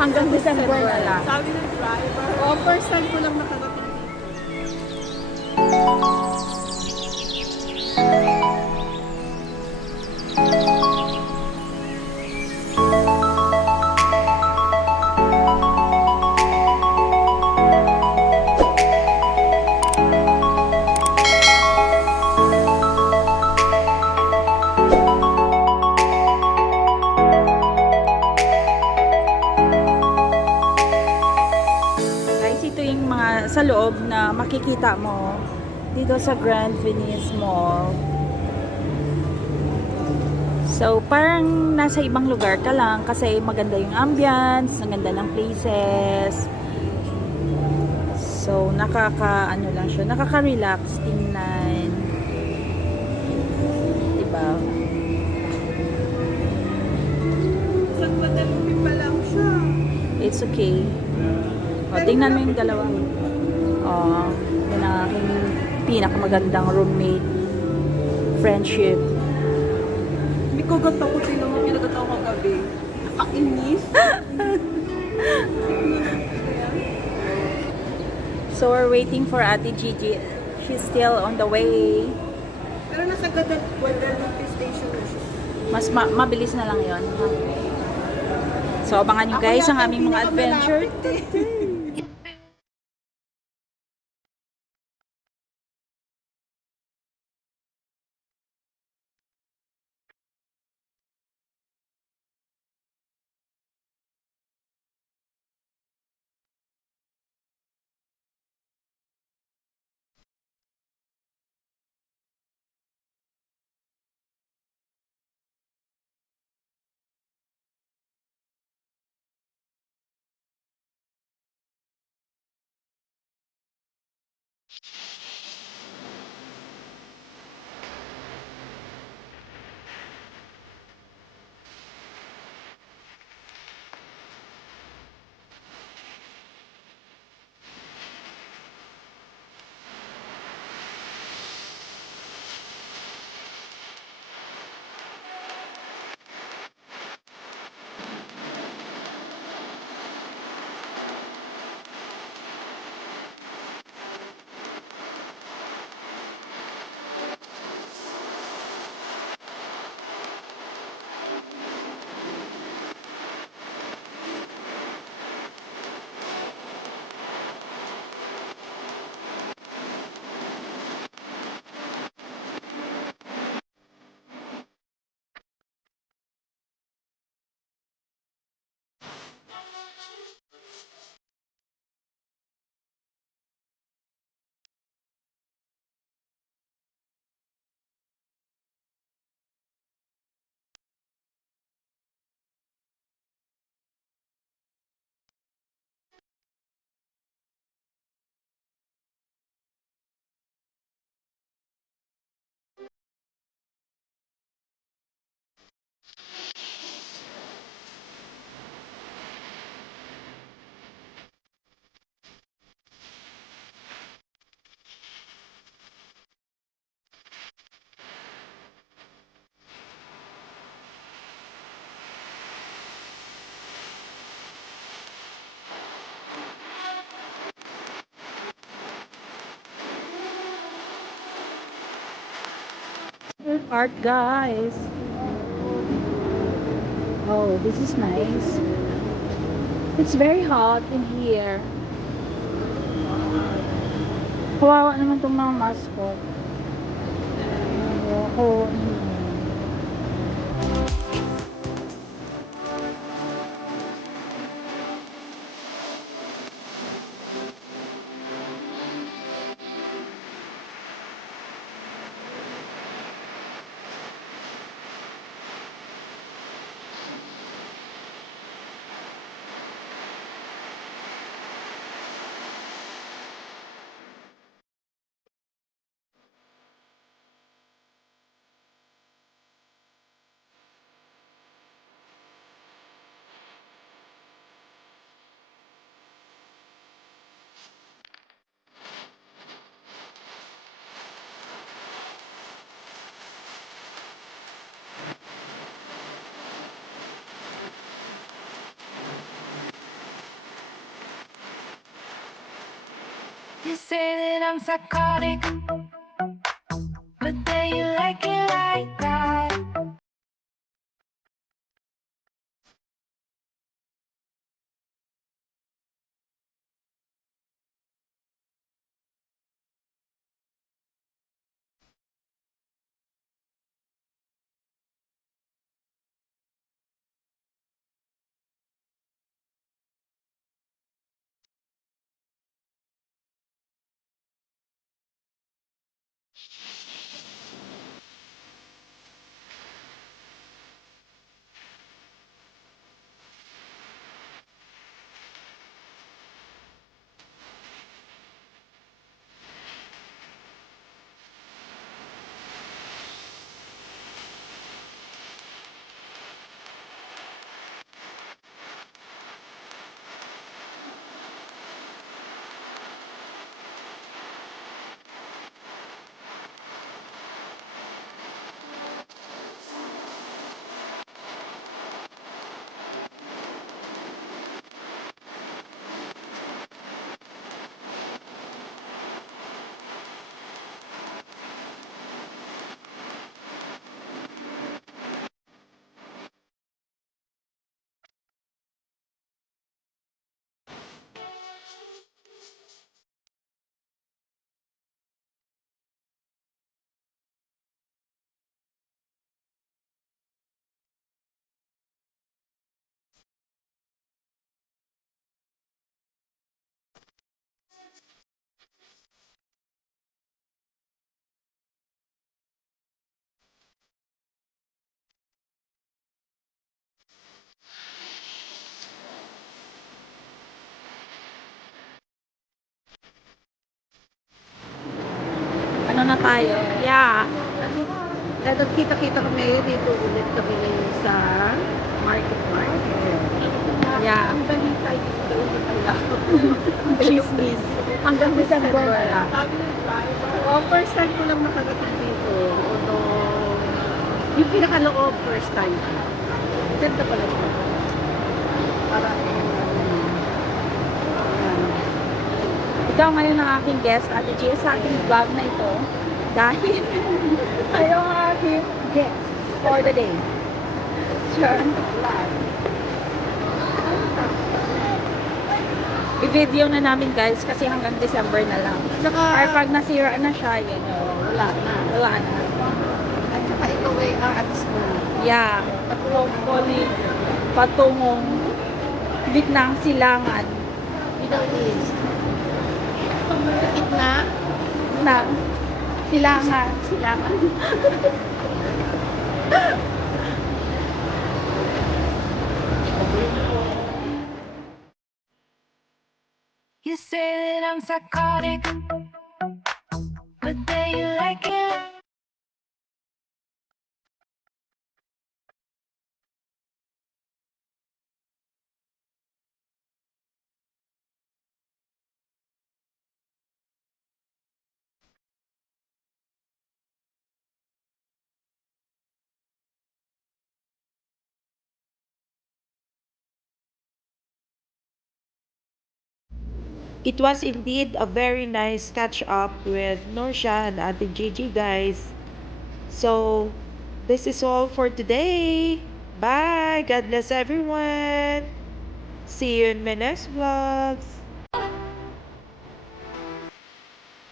hanggang December na lang. Sabi ng driver. Oh, first time ko lang nakarating. Guys, ito yung mga sa loob na makikita mo dito sa Grand Venice Mall. So, parang nasa ibang lugar ka lang kasi maganda yung ambience, ang ganda ng places. So, ano lang siya, nakaka-relax tingnan. Diba? Sa Guadalupe pa lang siya. It's okay. O, tingnan mo yung dalawa. Yun ang aking pinakamagandang roommate friendship. May kagat ako, sino mo pinagat ako kagabi. Nakainis. So, we're waiting for Ate Gigi. She's still on the way. Pero nasa Guadalupe station na siya. Mas mabilis na lang yon. So, abangan nyo guys ang aming mga adventure. Art guys. Oh, this is nice. It's very hot in here. Kawawa naman itong mga mascot. Ako, You say that I'm psychotic, but then you like it like that. Ano na tayo? Yeah. Eto, kita-kita kami dito ulit kami ngayon sa Market. Yeah. Ang balita dito ulit pala. Chismis. Hanggang December na lang. First time ko lang nakarating dito. Although, yung pinakaloob, first time ko. Ganda pala ito. Parang, Ikaw ngayon ang aking guest, Ate Gia, sa ating vlog na ito. Dahil kayo ang aking guest for the day. Sure. I-video na namin guys kasi hanggang December na lang. Or pag nasira na siya, yun, wala na. wala na. At saka ito ay aalis mo. Yeah. Patungong gitnang silangan Middle East. Gitna. ng silangan. Silangan. You say that I'm psychotic, but then you like it. It was indeed a very nice catch up with Norsha and Ate Gigi, guys. So, this is all for today. Bye. God bless everyone. See you in my next vlogs.